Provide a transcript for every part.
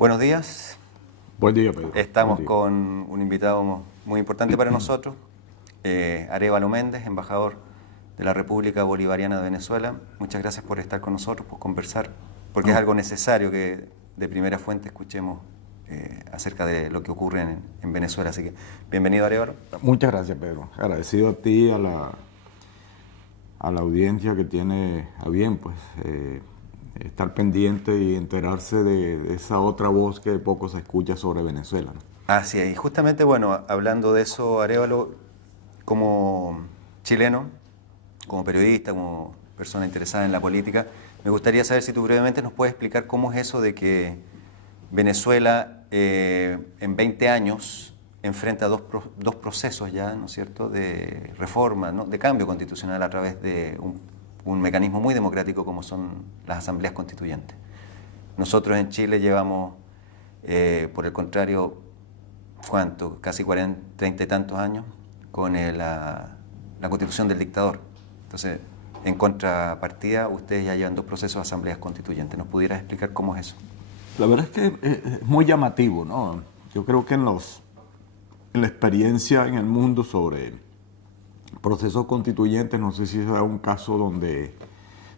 Buenos días. Buen día, Pedro. Estamos Buen día. con un invitado muy importante para nosotros, Arévalo Méndez, embajador de la República Bolivariana de Venezuela. Muchas gracias por estar con nosotros, por conversar, porque es algo necesario que de primera fuente escuchemos acerca de lo que ocurre en Venezuela. Así que, bienvenido, Arévalo. Muchas gracias, Pedro. Agradecido a ti, a la audiencia que tiene a bien, pues, estar pendiente y enterarse de esa otra voz que poco se escucha sobre Venezuela, ¿no? Así es, y justamente, bueno, hablando de eso, Arévalo, como chileno, como periodista, como persona interesada en la política, me gustaría saber si tú brevemente nos puedes explicar cómo es eso de que Venezuela en 20 años enfrenta dos procesos ya, ¿no es cierto?, de reforma, ¿no?, de cambio constitucional a través de un mecanismo muy democrático como son las asambleas constituyentes. Nosotros en Chile llevamos, por el contrario, ¿cuánto? Casi 40, 30 y tantos años con la constitución del dictador. Entonces, en contrapartida, ustedes ya llevan dos procesos de asambleas constituyentes. ¿Nos pudieras explicar cómo es eso? La verdad es que es muy llamativo, ¿no? Yo creo que en la experiencia en el mundo sobre procesos constituyentes, no sé si será un caso donde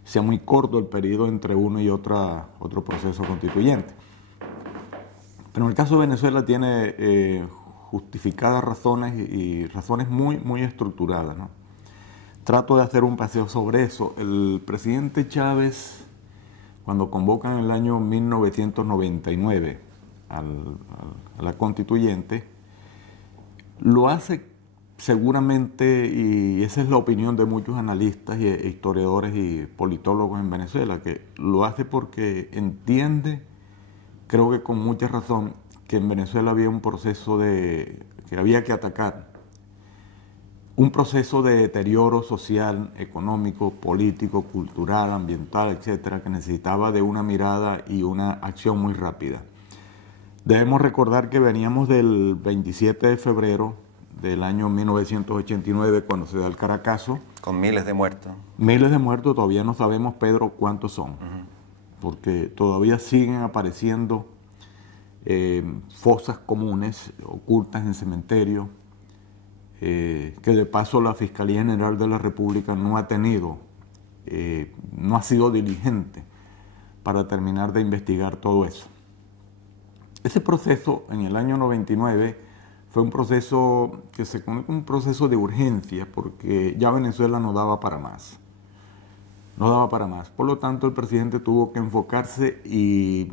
sea muy corto el periodo entre uno y otro proceso constituyente. Pero en el caso de Venezuela tiene justificadas razones y razones muy, muy estructuradas, ¿no? Trato de hacer un paseo sobre eso. El presidente Chávez, cuando convocan en el año 1999 a la constituyente, lo hace seguramente, y esa es la opinión de muchos analistas e historiadores y politólogos en Venezuela, que lo hace porque entiende, creo que con mucha razón, que en Venezuela había un proceso que había que atacar, un proceso de deterioro social, económico, político, cultural, ambiental, etcétera, que necesitaba de una mirada y una acción muy rápida. Debemos recordar que veníamos del 27 de febrero del año 1989, cuando se da el Caracazo. Con miles de muertos. Miles de muertos, todavía no sabemos, Pedro, cuántos son, porque todavía siguen apareciendo fosas comunes ocultas en cementerios, que de paso la Fiscalía General de la República no ha sido diligente para terminar de investigar todo eso. Ese proceso en el año 99 fue un proceso que se conoce como un proceso de urgencia, porque ya Venezuela no daba para más. No daba para más. Por lo tanto, el presidente tuvo que enfocarse y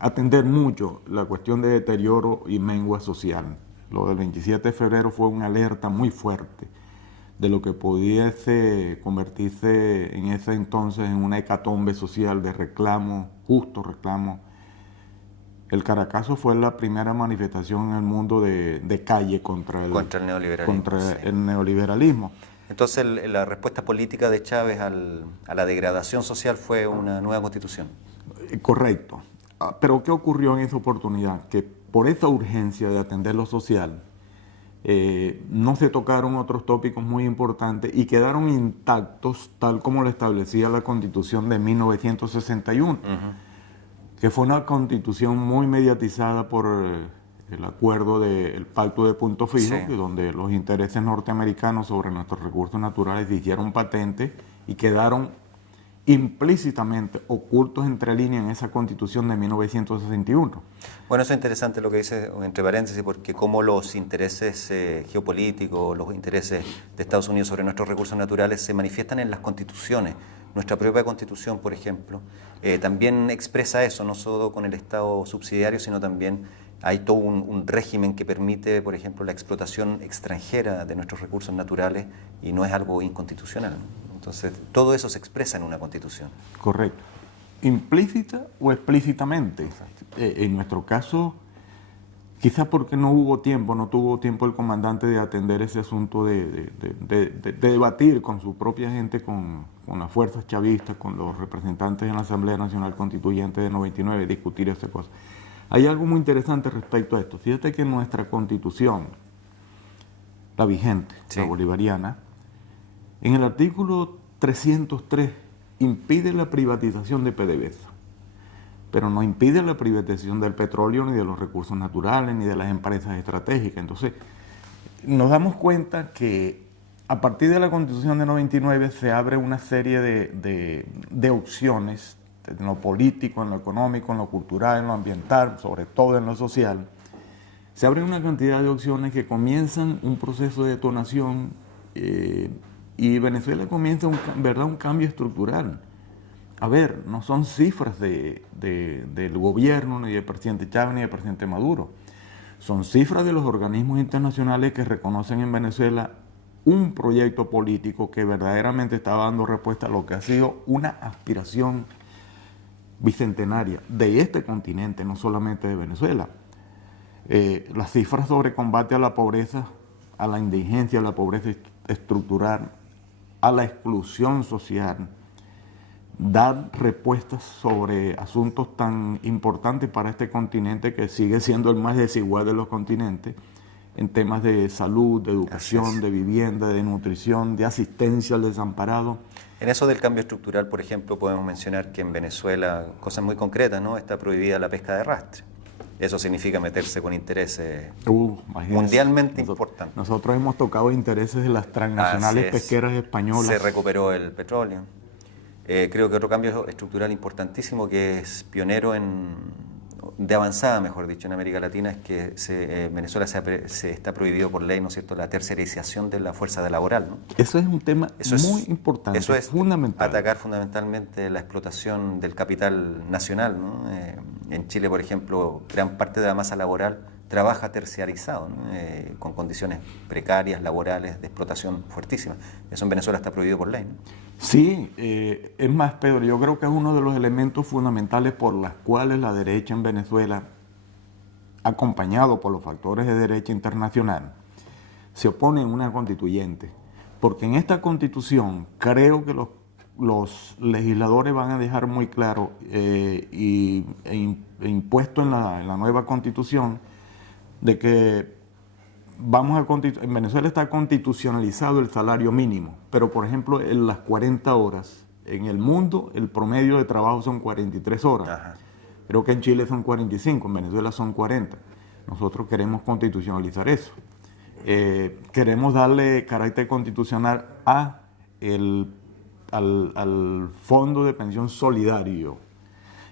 atender mucho la cuestión de deterioro y mengua social. Lo del 27 de febrero fue una alerta muy fuerte de lo que pudiese convertirse en ese entonces en una hecatombe social de reclamo, justo reclamo. El Caracazo fue la primera manifestación en el mundo de calle contra el neoliberalismo. El neoliberalismo. Entonces, la respuesta política de Chávez a la degradación social fue una nueva constitución. Correcto. Pero ¿qué ocurrió en esa oportunidad? Que por esa urgencia de atender lo social, no se tocaron otros tópicos muy importantes y quedaron intactos tal como lo establecía la Constitución de 1961. Que fue una constitución muy mediatizada por el acuerdo del Pacto de Punto Fijo, Sí. donde los intereses norteamericanos sobre nuestros recursos naturales se hicieron patentes y quedaron implícitamente ocultos entre líneas en esa constitución de 1961. Bueno, eso es interesante lo que dice, entre paréntesis, porque cómo los intereses geopolíticos, los intereses de Estados Unidos sobre nuestros recursos naturales se manifiestan en las constituciones. Nuestra propia constitución, por ejemplo, también expresa eso, no solo con el Estado subsidiario, sino también hay todo un régimen que permite, por ejemplo, la explotación extranjera de nuestros recursos naturales y no es algo inconstitucional, ¿no? Entonces, todo eso se expresa en una constitución. Correcto. Implícita o explícitamente. En nuestro caso, quizás porque no tuvo tiempo el comandante de atender ese asunto de debatir con su propia gente, con las fuerzas chavistas, con los representantes en la Asamblea Nacional Constituyente de 99, discutir esa cosa. Hay algo muy interesante respecto a esto. Fíjate que nuestra Constitución, la vigente, Sí. la bolivariana, en el artículo 303 impide la privatización de PDVSA. pero no impide la privatización del petróleo, ni de los recursos naturales, ni de las empresas estratégicas. Entonces, nos damos cuenta que a partir de la Constitución de 99 se abre una serie de opciones, en lo político, en lo económico, en lo cultural, en lo ambiental, sobre todo en lo social. Se abre una cantidad de opciones que comienzan un proceso de detonación y Venezuela comienza un cambio estructural. A ver, no son cifras del gobierno, ni del presidente Chávez, ni del presidente Maduro. Son cifras de los organismos internacionales que reconocen en Venezuela un proyecto político que verdaderamente estaba dando respuesta a lo que ha sido una aspiración bicentenaria de este continente, no solamente de Venezuela. Las cifras sobre combate a la pobreza, a la indigencia, a la pobreza estructural, a la exclusión social, dar respuestas sobre asuntos tan importantes para este continente que sigue siendo el más desigual de los continentes, en temas de salud, de educación, de vivienda, de nutrición, de asistencia al desamparado. En eso del cambio estructural, por ejemplo, podemos mencionar que en Venezuela, cosas muy concretas, ¿no? Está prohibida la pesca de arrastre. Eso significa meterse con intereses mundialmente importantes. Nosotros hemos tocado intereses de las transnacionales pesqueras españolas. Se recuperó el petróleo. Creo que otro cambio estructural importantísimo que es pionero de avanzada, mejor dicho, en América Latina, es que en Venezuela se está prohibido por ley, ¿no es cierto?, la tercerización de la fuerza laboral, ¿no? Eso es un tema muy importante, eso es fundamental. Atacar fundamentalmente la explotación del capital nacional, ¿no? En Chile, por ejemplo, gran parte de la masa laboral trabaja terciarizado, ¿no? Con condiciones precarias, laborales, de explotación fuertísimas. Eso en Venezuela está prohibido por ley, ¿no? Sí, es más, Pedro, yo creo que es uno de los elementos fundamentales por los cuales la derecha en Venezuela, acompañado por los factores de derecha internacional, se opone a una constituyente. Porque en esta constitución creo que los legisladores van a dejar muy claro e impuesto en la nueva constitución de que en Venezuela está constitucionalizado el salario mínimo, pero por ejemplo en las 40 horas, en el mundo el promedio de trabajo son 43 horas. Ajá. Creo que en Chile son 45, en Venezuela son 40. Nosotros queremos constitucionalizar eso. Queremos darle carácter constitucional al Fondo de Pensión Solidario,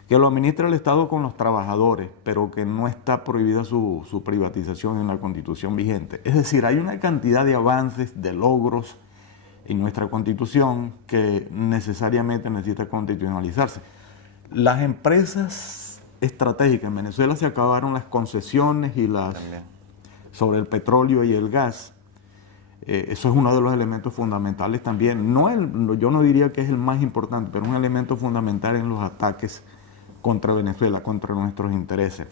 que lo administra el Estado con los trabajadores, pero que no está prohibida su privatización en la Constitución vigente. Es decir, hay una cantidad de avances, de logros en nuestra Constitución que necesariamente necesita constitucionalizarse. Las empresas estratégicas, en Venezuela se acabaron las concesiones y sobre el petróleo y el gas. Eso es uno de los elementos fundamentales también. Yo no diría que es el más importante, pero un elemento fundamental en los ataques contra Venezuela, contra nuestros intereses.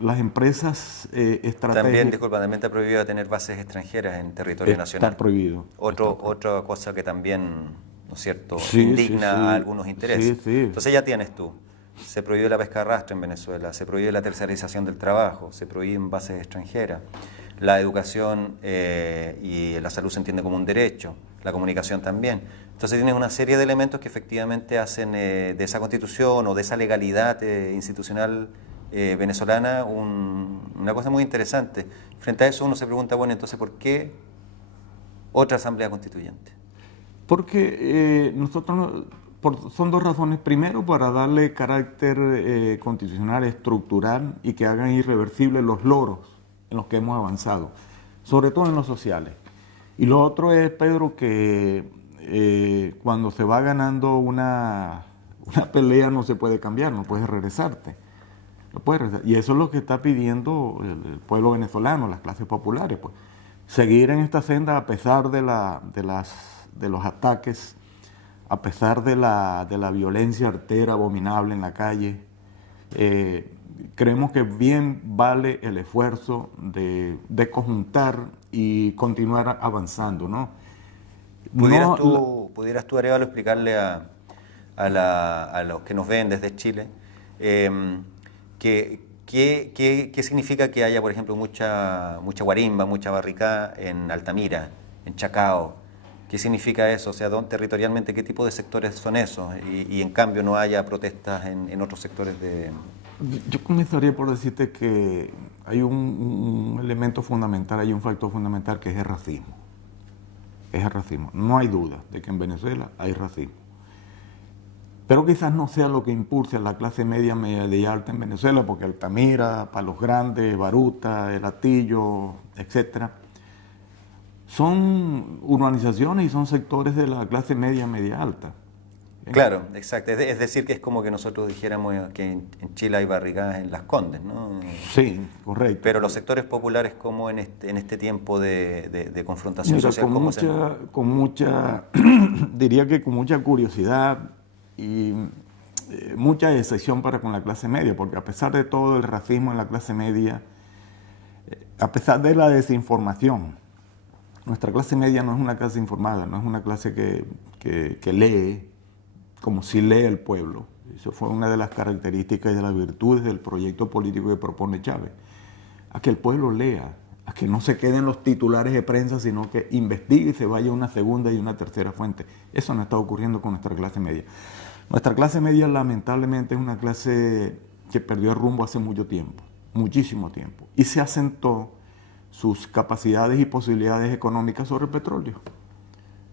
Las empresas estratégicas... También, disculpa, también está prohibido tener bases extranjeras en territorio nacional. Está prohibido. Otra cosa que también, ¿no es cierto?, indigna a algunos intereses. Entonces ya tienes tú. Se prohíbe la pesca de arrastre en Venezuela, se prohíbe la terciarización del trabajo, se prohíben bases extranjeras. La educación y la salud se entiende como un derecho, la comunicación también. Entonces tienes una serie de elementos que efectivamente hacen de esa constitución o de esa legalidad institucional venezolana una cosa muy interesante. Frente a eso uno se pregunta, bueno, entonces ¿por qué otra asamblea constituyente? Porque son dos razones. Primero, para darle carácter constitucional, estructural y que hagan irreversibles los logros en los que hemos avanzado, sobre todo en los sociales. Y lo otro es, Pedro, que cuando se va ganando una pelea no se puede cambiar, no puedes regresarte. Y eso es lo que está pidiendo el pueblo venezolano, las clases populares, pues. Seguir en esta senda a pesar de los ataques, a pesar de la violencia artera, abominable en la calle. Creemos que bien vale el esfuerzo de conjuntar y continuar avanzando, ¿no? ¿Pudieras tú, Arévalo, explicarle a los que nos ven desde Chile qué significa que haya, por ejemplo, mucha guarimba, mucha barricada en Altamira, en Chacao, ¿Qué significa eso? O sea, territorialmente, ¿qué tipo de sectores son esos? Y en cambio no haya protestas en otros sectores de... Yo comenzaría por decirte que hay un elemento fundamental, hay un factor fundamental que es el racismo. Es el racismo. No hay duda de que en Venezuela hay racismo. Pero quizás no sea lo que impulse a la clase media y alta en Venezuela, porque Altamira, Palos Grandes, Baruta, El Hatillo, etcétera, son urbanizaciones y son sectores de la clase media alta. Claro, exacto. Es decir, que es como que nosotros dijéramos que en Chile hay barricadas en Las Condes, ¿no? Sí, correcto. Pero los sectores populares, como en este tiempo de confrontación Mira, social, con mucha, diría que con mucha curiosidad y mucha excepción para con la clase media, porque a pesar de todo el racismo en la clase media, a pesar de la desinformación, nuestra clase media no es una clase informada, no es una clase que lee como si lee el pueblo. Eso fue una de las características y de las virtudes del proyecto político que propone Chávez. A que el pueblo lea, a que no se queden los titulares de prensa, sino que investigue y se vaya a una segunda y una tercera fuente. Eso no está ocurriendo con nuestra clase media. Nuestra clase media lamentablemente es una clase que perdió el rumbo hace mucho tiempo, muchísimo tiempo, y se asentó sus capacidades y posibilidades económicas sobre el petróleo.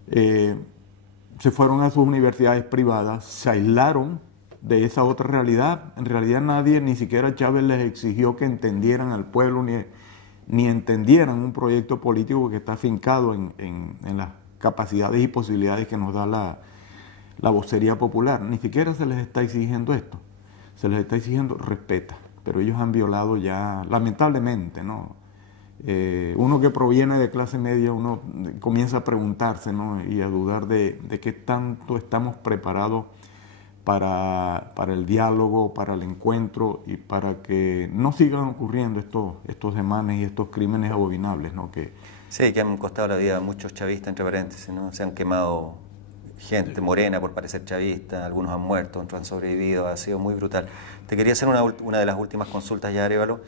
Se fueron a sus universidades privadas, se aislaron de esa otra realidad. En realidad nadie, ni siquiera Chávez, les exigió que entendieran al pueblo ni entendieran un proyecto político que está afincado en las capacidades y posibilidades que nos da la vocería popular. Ni siquiera se les está exigiendo esto, se les está exigiendo respeta, pero ellos han violado ya, lamentablemente, ¿no? Uno que proviene de clase media, uno comienza a preguntarse, ¿no? Y a dudar de qué tanto estamos preparados para el diálogo, para el encuentro y para que no sigan ocurriendo estos demanes y estos crímenes abominables, ¿no? Sí, que han costado la vida a muchos chavistas, entre paréntesis, ¿no? Se han quemado gente morena por parecer chavista, algunos han muerto, otros han sobrevivido, ha sido muy brutal. Te quería hacer una de las últimas consultas ya, Arévalo.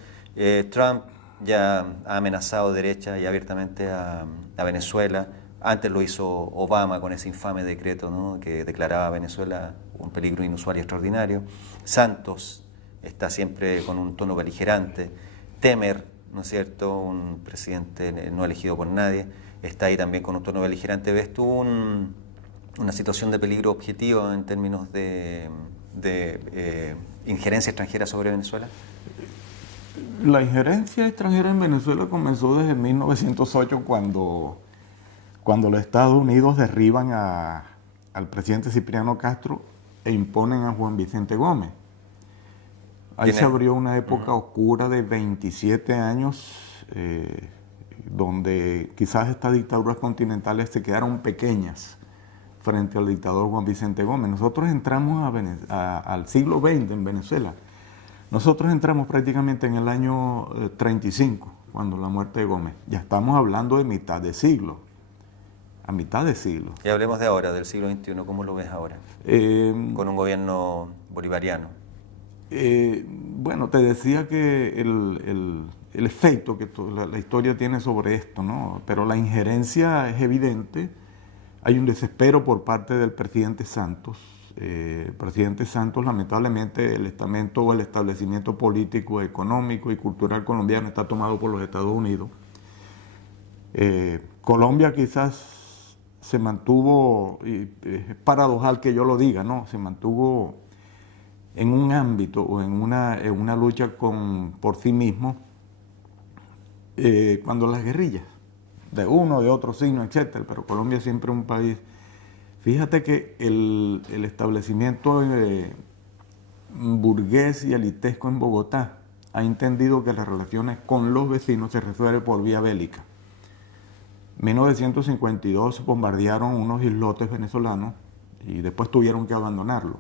Trump ya ha amenazado derecha y abiertamente a Venezuela. Antes lo hizo Obama con ese infame decreto, ¿no? Que declaraba a Venezuela un peligro inusual y extraordinario. Santos está siempre con un tono beligerante. Temer, ¿no es cierto?, un presidente no elegido por nadie, está ahí también con un tono beligerante. ¿Ves tú una situación de peligro objetivo en términos de injerencia extranjera sobre Venezuela? La injerencia extranjera en Venezuela comenzó desde 1908 cuando los Estados Unidos derriban al presidente Cipriano Castro e imponen a Juan Vicente Gómez. Ahí se abrió una época oscura de 27 años donde quizás estas dictaduras continentales se quedaron pequeñas frente al dictador Juan Vicente Gómez. Nosotros entramos al siglo XX en Venezuela. Nosotros entramos prácticamente en el año 35, cuando la muerte de Gómez. Ya estamos hablando de mitad de siglo, a mitad de siglo. Y hablemos de ahora, del siglo XXI, ¿cómo lo ves ahora? Con un gobierno bolivariano. Bueno, te decía que el efecto que la historia tiene sobre esto, ¿no? Pero la injerencia es evidente. Hay un desespero por parte del presidente Santos. El presidente Santos, lamentablemente, el estamento o el establecimiento político, económico y cultural colombiano está tomado por los Estados Unidos. Colombia quizás se mantuvo, y es paradojal que yo lo diga, ¿no? Se mantuvo en un ámbito o en una lucha por sí mismo cuando las guerrillas, de uno, de otro signo, etcétera, pero Colombia siempre es un país. Fíjate que el establecimiento burgués y elitesco en Bogotá ha entendido que las relaciones con los vecinos se resuelven por vía bélica. En 1952 bombardearon unos islotes venezolanos y después tuvieron que abandonarlo.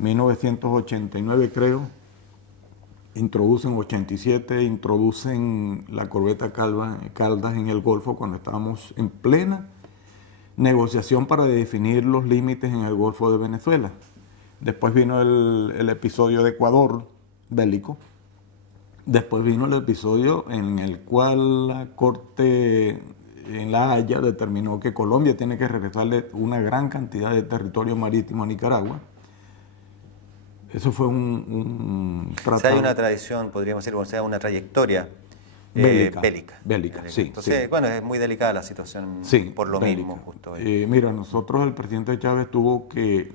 1989 creo, introducen la corbeta Caldas en el Golfo cuando estábamos en plena negociación para definir los límites en el Golfo de Venezuela. Después vino el episodio de Ecuador, bélico. Después vino el episodio en el cual la Corte en La Haya determinó que Colombia tiene que regresarle una gran cantidad de territorio marítimo a Nicaragua. Eso fue un O sea, hay tratado una tradición, podríamos decir, o sea, una trayectoria bélica, sí. Entonces, Sí. bueno, es muy delicada la situación Sí, por lo bélica. mismo, justo hoy. Mira, nosotros, el presidente Chávez tuvo que,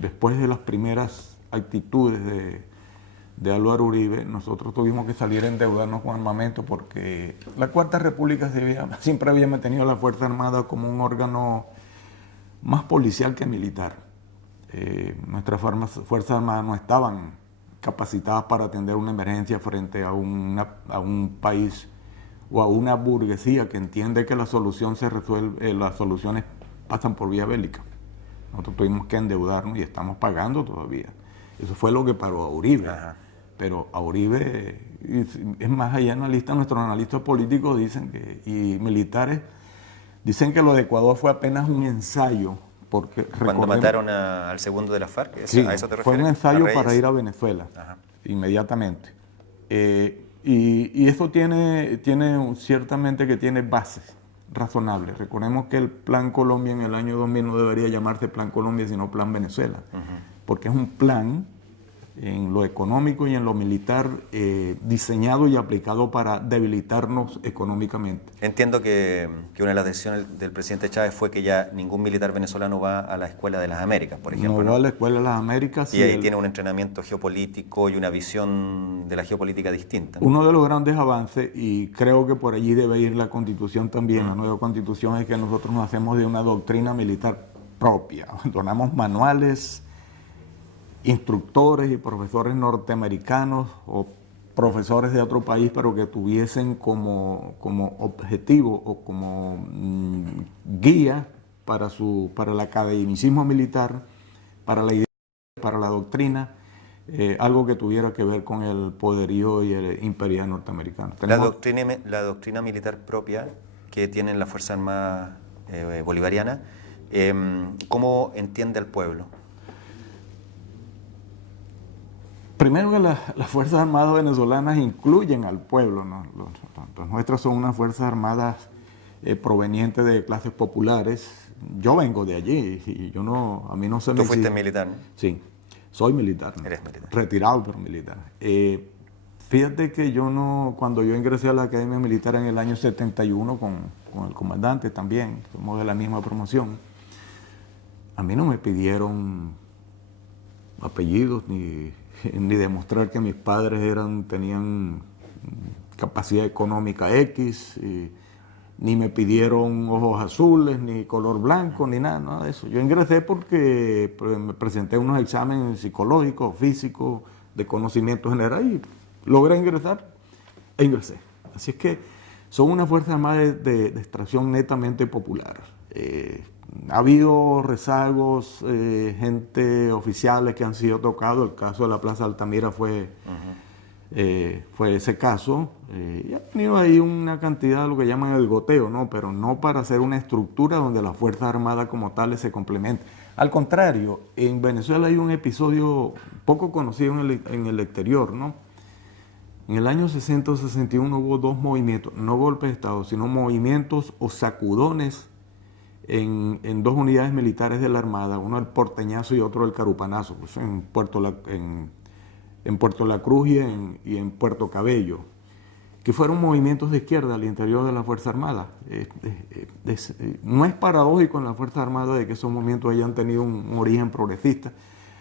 después de las primeras actitudes de Álvaro Uribe, nosotros tuvimos que salir a endeudarnos con armamento porque la Cuarta República siempre había mantenido a la Fuerza Armada como un órgano más policial que militar. Nuestras Fuerzas Armadas no estaban capacitadas para atender una emergencia frente a un país o a una burguesía que entiende que la solución se resuelve, las soluciones pasan por vía bélica. Nosotros tuvimos que endeudarnos y estamos pagando todavía. Eso fue lo que paró a Uribe. Ajá. Pero a Uribe, es más, hay analistas, nuestros analistas políticos dicen y militares, dicen que lo de Ecuador fue apenas un ensayo. Porque Cuando mataron al segundo de la FARC, sí, ¿a eso te refieres? fue un ensayo para ir a Venezuela, Ajá. inmediatamente. Y eso tiene ciertamente que tiene bases razonables. Recordemos que el Plan Colombia en el año 2000 no debería llamarse Plan Colombia, sino Plan Venezuela, porque es un plan en lo económico y en lo militar diseñado y aplicado para debilitarnos económicamente. Entiendo que una de las decisiones del presidente Chávez fue que ya ningún militar venezolano va a la Escuela de las Américas, por ejemplo. No va a la Escuela de las Américas. Y ahí tiene un entrenamiento geopolítico y una visión de la geopolítica distinta. Uno de los grandes avances, y creo que por allí debe ir la Constitución también, la nueva Constitución, es que nosotros nos hacemos de una doctrina militar propia. Donamos manuales, instructores y profesores norteamericanos o profesores de otro país, pero que tuviesen como objetivo o como guía para el academicismo militar, para la idea, para la doctrina, algo que tuviera que ver con el poderío y el imperial norteamericano. La doctrina militar propia que tienen las Fuerzas Armadas bolivarianas, ¿cómo entiende al pueblo? Primero que las Fuerzas Armadas venezolanas incluyen al pueblo, ¿no? Las nuestras son unas Fuerzas Armadas provenientes de clases populares. Yo vengo de allí y a mí no se me... ¿Tú fuiste militar, no? Sí, soy militar. Eres militar. Retirado, pero militar. Fíjate que cuando yo ingresé a la Academia Militar en el año 71 con el comandante también, somos de la misma promoción, a mí no me pidieron apellidos ni demostrar que mis padres tenían capacidad económica X, ni me pidieron ojos azules, ni color blanco, ni nada de eso. Yo ingresé porque me presenté unos exámenes psicológicos, físicos, de conocimiento general y logré ingresar e ingresé. Así es que son una fuerza armada de extracción netamente popular. Ha habido rezagos, oficiales que han sido tocados. El caso de la Plaza Altamira fue ese caso. Y ha tenido ahí una cantidad de lo que llaman el goteo, ¿no? Pero no para hacer una estructura donde las Fuerzas Armadas como tales se complementen. Al contrario, en Venezuela hay un episodio poco conocido en el exterior, ¿no? En el año 60-61 hubo dos movimientos, no golpes de Estado, sino movimientos o sacudones en dos unidades militares de la Armada, uno el Porteñazo y otro el Carupanazo, pues en Puerto La Cruz y en Puerto Cabello, que fueron movimientos de izquierda al interior de la Fuerza Armada. No es paradójico en la Fuerza Armada de que esos movimientos hayan tenido un origen progresista,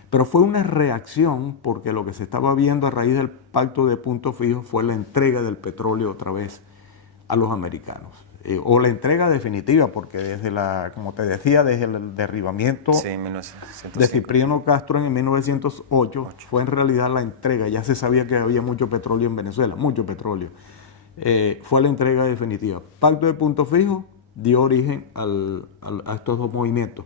pero fue una reacción porque lo que se estaba viendo a raíz del pacto de punto fijo fue la entrega del petróleo otra vez a los americanos. O la entrega definitiva, porque como te decía, desde el derribamiento de Cipriano Castro en 1908, fue en realidad la entrega. Ya se sabía que había mucho petróleo en Venezuela, mucho petróleo. Fue la entrega definitiva. Pacto de punto fijo dio origen a estos dos movimientos.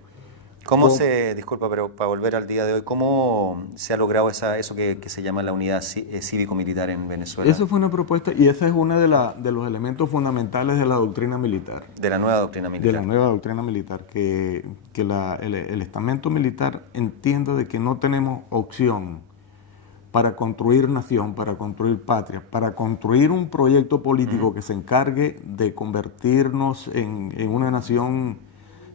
Disculpa, pero para volver al día de hoy, ¿cómo se ha logrado eso que se llama la unidad cívico-militar en Venezuela? Eso fue una propuesta y esa es uno de los elementos fundamentales de la doctrina militar. De la nueva doctrina militar. De la nueva doctrina militar, que el estamento militar entiende de que no tenemos opción para construir nación, para construir patria, para construir un proyecto político que se encargue de convertirnos en una nación,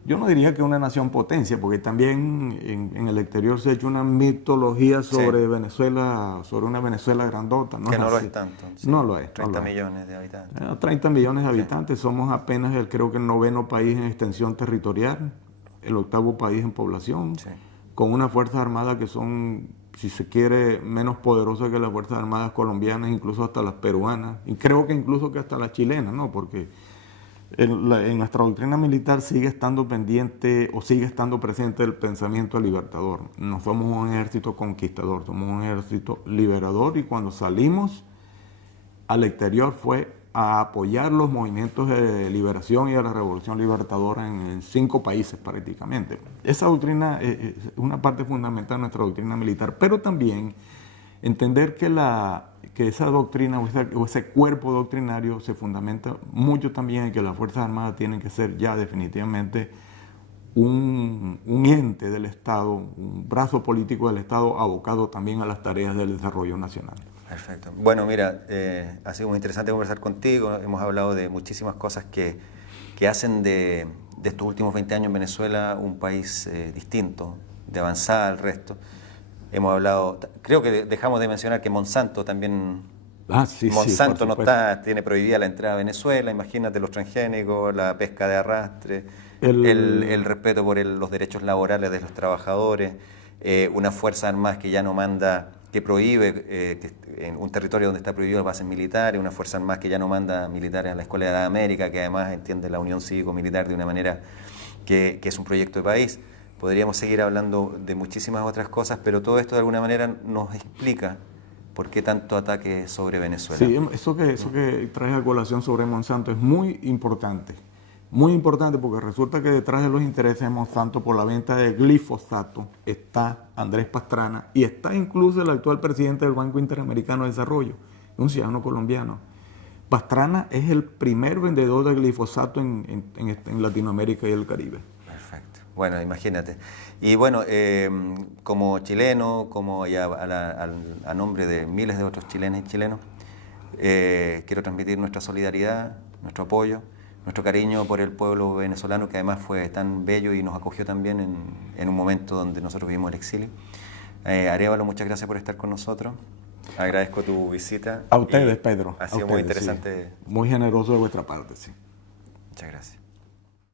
yo no diría que una nación potencia, porque también en el exterior se ha hecho una mitología sobre Venezuela, sobre una Venezuela grandota. Que no lo es tanto. Sí. No lo es. 30 millones de habitantes. 30 millones de habitantes, somos apenas creo que el 9º país en extensión territorial, el 8º país en población, con una Fuerza Armada que son, si se quiere, menos poderosas que las Fuerzas Armadas colombianas, incluso hasta las peruanas, y creo que incluso que hasta las chilenas, ¿no? Porque en nuestra doctrina militar sigue estando pendiente o sigue estando presente el pensamiento libertador. No somos un ejército conquistador, somos un ejército liberador, y cuando salimos al exterior fue a apoyar los movimientos de liberación y de la revolución libertadora en 5 países prácticamente. Esa doctrina es una parte fundamental de nuestra doctrina militar, pero también entender que esa doctrina o ese cuerpo doctrinario se fundamenta mucho también en que las Fuerzas Armadas tienen que ser ya definitivamente un ente del Estado, un brazo político del Estado abocado también a las tareas del desarrollo nacional. Perfecto. Bueno, mira, ha sido muy interesante conversar contigo. Hemos hablado de muchísimas cosas que hacen de estos últimos 20 años en Venezuela un país distinto, de avanzada al resto. Hemos hablado, creo que dejamos de mencionar que Monsanto también, Monsanto no tiene prohibida la entrada a Venezuela, imagínate los transgénicos, la pesca de arrastre, el respeto por los derechos laborales de los trabajadores, una fuerza armada que ya no manda, que prohíbe en un territorio donde está prohibido las bases militares, una fuerza armada que ya no manda militares a la Escuela de la América, que además entiende la unión cívico-militar de una manera que es un proyecto de país. Podríamos seguir hablando de muchísimas otras cosas, pero todo esto de alguna manera nos explica por qué tanto ataque sobre Venezuela. Sí, eso que traes a colación sobre Monsanto es muy importante porque resulta que detrás de los intereses de Monsanto por la venta de glifosato está Andrés Pastrana y está incluso el actual presidente del Banco Interamericano de Desarrollo, un ciudadano colombiano. Pastrana es el primer vendedor de glifosato en Latinoamérica y el Caribe. Bueno, imagínate. Y bueno, como chileno, como ya a nombre de miles de otros chilenos y chilenos, quiero transmitir nuestra solidaridad, nuestro apoyo, nuestro cariño por el pueblo venezolano, que además fue tan bello y nos acogió también en un momento donde nosotros vivimos el exilio. Arévalo, muchas gracias por estar con nosotros. Agradezco tu visita. A ustedes, Pedro. Ha sido muy interesante. Sí. Muy generoso de vuestra parte, sí. Muchas gracias.